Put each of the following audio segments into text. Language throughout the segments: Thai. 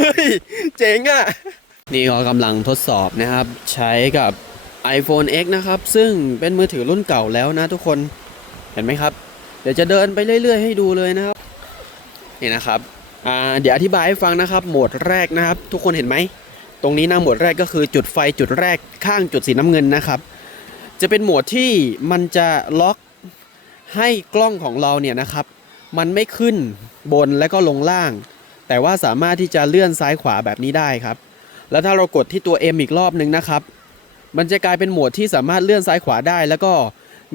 ฮ้ย เจ๋งอะ นี่ก็กำลังทดสอบนะครับ ใช้กับ iPhone X นะครับ ซึ่งเป็นมือถือรุ่นเก่าแล้วนะทุกคนเห็นไหมครับ เดี๋ยวจะเดินไปเรื่อย ๆ ให้ดูเลยนะครับนี่นะครับเดี๋ยวอธิบายให้ฟังนะครับ โหมดแรกนะครับ ทุกคนเห็นไหม ตรงนี้นะโหมดแรกก็คือจุดไฟจุดแรกข้างจุดสีน้ำเงินนะครับ จะเป็นโหมดที่มันจะล็อกให้กล้องของเราเนี่ยนะครับ มันไม่ขึ้นบนและก็ลงล่าง แต่ว่าสามารถที่จะเลื่อนซ้ายขวาแบบนี้ได้ครับ แล้วถ้าเรากดที่ตัว M อีกรอบนึงนะครับ มันจะกลายเป็นโหมดที่สามารถเลื่อนซ้ายขวาได้ แล้วก็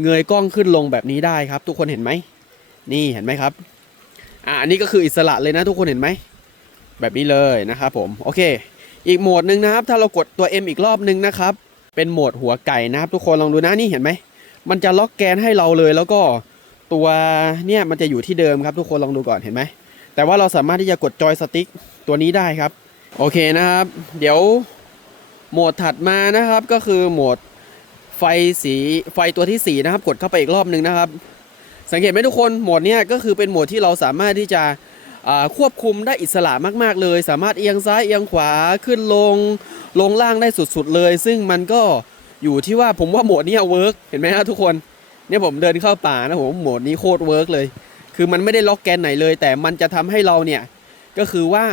เงยกล้องขึ้นลงแบบนี้ได้ครับ ทุกคนเห็นไหม นี่เห็นไหมครับ อ่าอันนี้ก็คืออิสระเลยนะทุกคนเห็นไหม แบบนี้เลยนะครับผม โอเค อีกโหมดหนึ่งนะครับ ถ้าเรากดตัว M อีกรอบนึงนะครับ เป็นโหมดหัวไก่นะครับ ทุกคนลองดูนะนี่เห็นไหม มันจะล็อกแกนให้เราเลยแล้วก็ตัวเนี่ยมันจะอยู่ที่เดิมครับทุกคนลองดูก่อนเห็นไหม แต่ว่าเราสามารถที่จะกดจอยสติ๊กตัวนี้ได้ครับ โอเคนะครับ เดี๋ยวโหมดถัดมานะครับก็คือโหมดไฟสีไฟตัวที่ 4 นะครับ กดเข้าไปอีกรอบหนึ่งนะครับ สังเกตไหมทุกคนโหมดเนี้ยก็คือเป็นโหมดที่เราสามารถที่จะควบคุมได้อิสระมาก ๆ เลย สามารถเอียงซ้ายเอียงขวาขึ้นลงลงล่างได้สุด ๆ เลย ซึ่งมันก็อยู่ที่ว่าผมว่าโหมดเนี้เวิร์กเห็นไหมฮะทุกคนเนี่ยผมเดินเข้าป่านะผมโหมดนี้โคตรเวิร์กเลย คือมันไม่ได้ล็อกแกนไหนเลย แต่มันจะทำให้เราเนี่ยก็คือว่า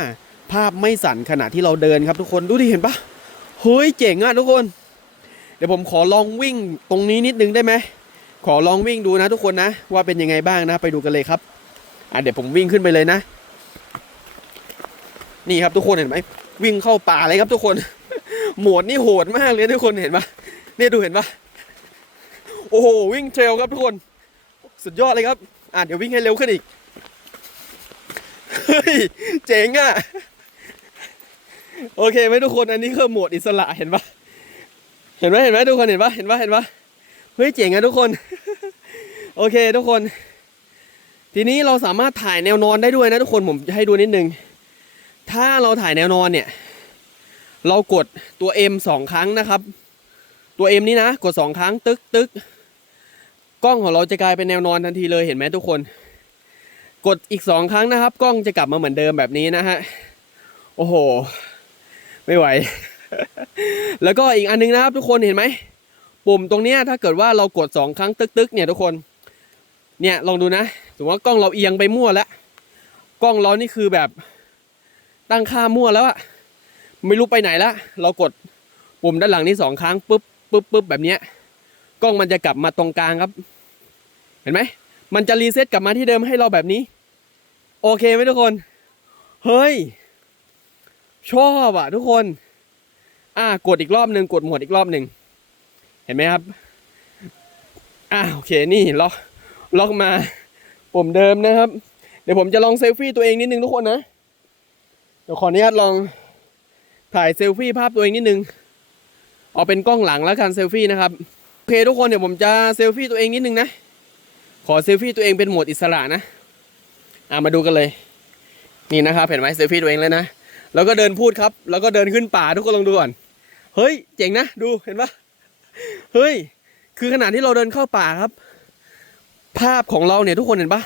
ภาพไม่สั่นขณะที่เราเดินครับทุกคนดูดิเห็นปะเฮ้ยเจ๋งอะทุกคน เดี๋ยวผมขอลองวิ่งตรงนี้นิดนึงได้ไหมขอลองวิ่งดูนะทุกคนนะ ว่าเป็นยังไงบ้างนะไปดูกันเลยครับอะเดี๋ยวผมวิ่งขึ้นไปเลยนะ นี่ครับทุกคนเห็นไหมวิ่งเข้าป่าเลยครับทุกคน โหมดนี่โหดมากเลยทุกคนเห็นปะเนี่ยดูเห็นปะโอ้โหวิ่งเทรลครับทุกคน สุดยอดเลยครับ อะเดี๋ยววิ่งให้เร็วขึ้นอีก เฮ้ย เจ๋งอะ โอเคไหมทุกคน อันนี้คือโหมดอิสระเห็นปะเห็นไหมเห็นไหมทุกคนเห็นปะเห็นปะเห็นปะเฮ้ยเจ๋งอะทุกคน โอเคทุกคน ทีนี้เราสามารถถ่ายแนวนอนได้ด้วยนะทุกคนผมจะให้ดูนิดนึง ถ้าเราถ่ายแนวนอนเนี่ย เรากดตัว M สองครั้งนะครับ ตัว M นี้นะ กดสองครั้งตึกตึก กล้องของเราจะกลายเป็นแนวนอนทันทีเลยเห็นไหมทุกคน กดอีกสองครั้งนะครับ กล้องจะกลับมาเหมือนเดิมแบบนี้นะฮะโอ้โห ไม่ไหว แล้วก็อีกอันนึงนะครับ ทุกคนเห็นไหมปุ่มตรงเนี้ยถ้าเกิดว่าเรากดสองครั้งตึกตึกเนี่ยทุกคนเนี่ยลองดูนะสมมติว่ากล้องเราเอียงไปมั่วแล้วกล้องเรานี่คือแบบตั้งค่ามั่วแล้วอะไม่รู้ไปไหนละเรากดปุ่มด้านหลังนี้สองครั้งปุ๊บปุ๊บปุ๊บแบบเนี้ย กล้องมันจะกลับมาตรงกลางครับ เห็นไหม มันจะรีเซ็ตกลับมาที่เดิมให้เราแบบนี้ โอเคไหมทุกคน เฮ้ย ชอบอะทุกคน อ่ากดอีกรอบหนึ่งกดหมดอีกรอบหนึ่ง เห็นไหมครับ อ่าโอเคนี่ล็อกล็อกมาปุ่มเดิมนะครับ เดี๋ยวผมจะลองเซลฟี่ตัวเองนิดนึงทุกคนนะ เดี๋ยวขออนุญาตลองถ่ายเซลฟี่ภาพตัวเองนิดนึง เอาเป็นกล้องหลังแล้วกันเซลฟี่นะครับ เคทุกคนเดี๋ยวผมจะเซลฟี่ตัวเองนิดนึงนะ ขอเซลฟี่ตัวเองเป็นโหมดอิสระนะ อ่ามาดูกันเลย นี่นะครับเห็นไหมเซลฟี่ตัวเองเลยนะ แล้วก็เดินพูดครับ แล้วก็เดินขึ้นป่าทุกคนลองดูก่อน เฮ้ย เจ๋งนะ ดูเห็นปะเฮ้ย คือขณะที่เราเดินเข้าป่าครับ ภาพของเราเนี่ยทุกคนเห็นปะ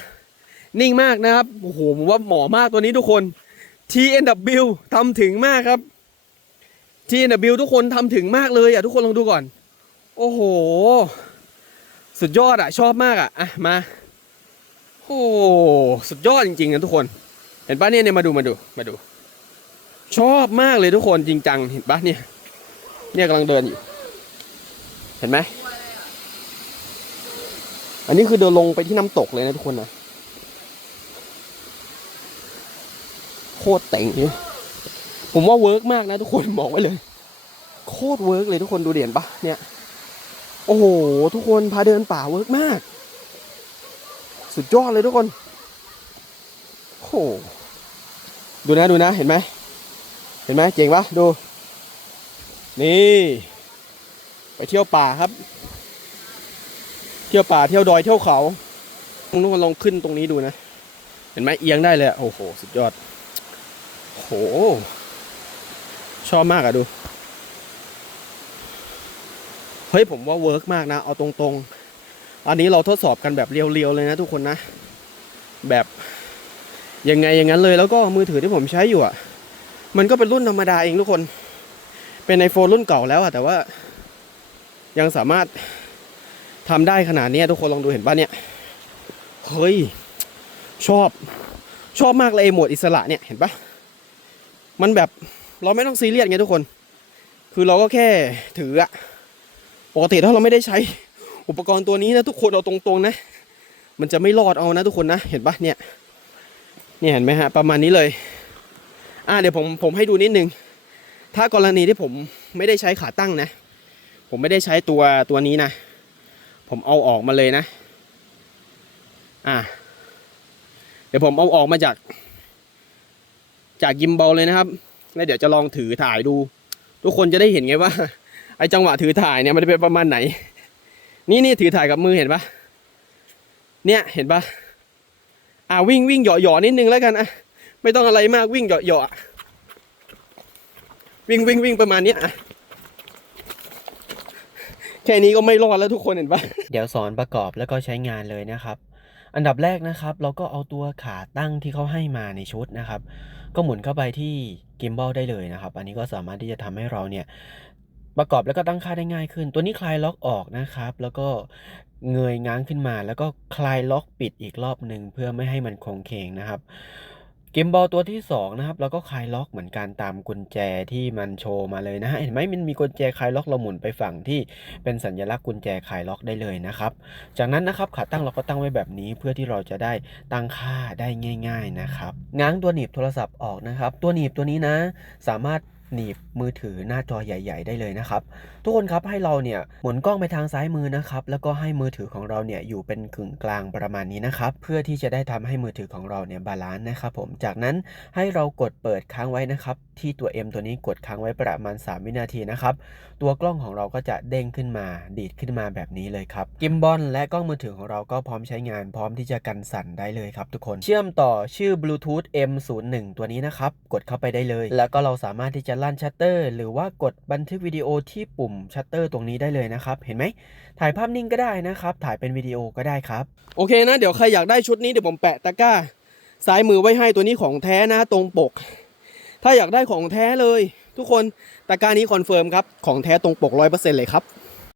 นิ่งมากนะครับ โอ้โหผมว่าเหมาะมากตัวนี้ทุกคน TNW ทำถึงมากครับ TNW ทุกคนทำถึงมากเลยอะทุกคนลองดูก่อน โอ้โห สุดยอดอะชอบมากอะอะมาโอ้สุดยอดจริงๆนะทุกคน เห็นปะเนี่ยเนี่ยมาดูมาดูมาดู ชอบมากเลยทุกคนจริงจังเห็นปะเนี่ย เนี่ยกำลังเดินอยู่ เห็นไหมอันนี้คือเดินลงไปที่น้ำตกเลยนะทุกคนนะโคตรเต็งเลยผมว่าเวิร์กมากนะทุกคนบอกไว้เลย โคตรเวิร์กเลยทุกคนดูเด่นปะเนี่ย โอ้โห ทุกคนพาเดินป่าเวิร์กมาก สุดยอดเลยทุกคนโอ้โหดูนะดูนะเห็นไหมเห็นไหมเจ๋งปะดู นี่ ไปเที่ยวป่าครับ เที่ยวป่าเที่ยวดอยเที่ยวเขาทุกคนลองขึ้นตรงนี้ดูนะ เห็นไหมเอียงได้เลยโอ้โห สุดยอดโอ้โหชอบมากอะดู ฮ้ยผมว่าเวิร์กมากนะ เอาตรงๆ อันนี้เราทดสอบกันแบบเรียวๆเลยนะทุกคนนะ แบบยังไงอย่างนั้นเลยแล้วก็มือถือที่ผมใช้อยู่อะมันก็เป็นรุ่นธรรมดาเองทุกคน เป็นไอโฟนรุ่นเก่าแล้วอะแต่ว่า ยังสามารถทำได้ขนาดนี้ทุกคนลองดูเห็นป่ะเนี่ยเฮ้ยชอบชอบมากเลยไอโหมดอิสระเนี่ยเห็นปะมันแบบเราไม่ต้องซีเรียสไงทุกคน คือเราก็แค่ถืออะ ปกติถ้าเราไม่ได้ใช้อุปกรณ์ตัวนี้นะทุกคนเอาตรงๆนะ มันจะไม่รอดเอานะทุกคนนะ เห็นปะเนี่ยเนี่ยเห็นไหมฮะประมาณนี้เลย อ่าเดี๋ยวผมผมให้ดูนิดนึง ถ้ากรณีที่ผมไม่ได้ใช้ขาตั้งนะ ผมไม่ได้ใช้ตัวตัวนี้นะ ผมเอาออกมาเลยนะ อ่าเดี๋ยวผมเอาออกมาจาก จากกิมบอลเลยนะครับ แล้วเดี๋ยวจะลองถือถ่ายดู ทุกคนจะได้เห็นไงว่า ไอจังหวะถือถ่ายเนี่ยมันจะเป็นประมาณไหน นี่นี่ถือถ่ายกับมือเห็นปะเนี่ยเห็นปะอ่าวิ่งวิ่งหยาะเหยาะนิดนึงแล้วกันอะไม่ต้องอะไรมากวิ่งหยาะเหยาะวิ่งวิ่งวิ่งประมาณเนี้ยอะแค่นี้ก็ไม่รอดแล้วทุกคนเห็นปะเดี๋ยวสอนประกอบแล้วก็ใช้งานเลยนะครับ อันดับแรกนะครับ เราก็เอาตัวขาตั้งที่เขาให้มาในชุดนะครับ ก็หมุนเข้าไปที่กิมบอลได้เลยนะครับ อันนี้ก็สามารถที่จะทำให้เราเนี่ย ประกอบแล้วก็ตั้งค่าได้ง่ายขึ้น ตัวนี้คลายล็อกออกนะครับ แล้วก็เงยง้างขึ้นมา แล้วก็คลายล็อกปิดอีกรอบหนึ่งเพื่อไม่ให้มันโคงเคงนะครับกิมบอลตัวที่สองนะครับเราก็คลายล็อกเหมือนกันตามกุญแจที่มันโชว์มาเลยนะฮะเห็นไหมมันมีกุญแจคลายล็อกเราหมุนไปฝั่งที่เป็นสัญลักษณ์กุญแจคลายล็อกได้เลยนะครับ จากนั้นนะครับขาตั้งเราก็ตั้งไว้แบบนี้เพื่อที่เราจะได้ตั้งค่าได้ง่าย ๆนะครับ ง้างตัวหนีบโทรศัพท์ออกนะครับ ตัวหนีบตัวนี้นะ สามารถ หนีบมือถือหน้าจอใหญ่ ๆ ได้เลยนะครับ ทุกคนครับให้เราเนี่ยหมุนกล้องไปทางซ้ายมือนะครับ แล้วก็ให้มือถือของเราเนี่ยอยู่เป็นกึ่งกลางประมาณนี้นะครับ เพื่อที่จะได้ทำให้มือถือของเราเนี่ยบาลานซ์นะครับผม จากนั้นให้เรากดเปิดค้างไว้นะครับ ที่ตัว M ตัวนี้กดค้างไว้ประมาณ 3 วินาทีนะครับ ตัวกล้องของเราก็จะเด้งขึ้นมาดีดขึ้นมาแบบนี้เลยครับ กิมบอลและกล้องมือถือของเราก็พร้อมใช้งานพร้อมที่จะกันสั่นได้เลยครับทุกคน เชื่อมต่อชื่อ Bluetooth M01 ตัวนี้นะครับ กดเข้าไปได้เลย แล้วก็เราสามารถที่จะลั่นชัตเตอร์หรือว่ากดบันทึกวิดีโอที่ปุ่มชัตเตอร์ตรงนี้ได้เลยนะครับ เห็นไหม ถ่ายภาพนิ่งก็ได้นะครับ ถ่ายเป็นวิดีโอก็ได้ครับ โอเคนะ เดี๋ยวใครอยากได้ชุดนี้เดี๋ยวผมแปะตะกร้าซ้ายมือไว้ให้ตัวนี้ของแท้นะตรงปก ถ้าอยากได้ของแท้เลย ทุกคนตะกร้านี้คอนเฟิร์มครับ ของแท้ตรงปกร้อยเปอร์เซ็นต์เลยครับ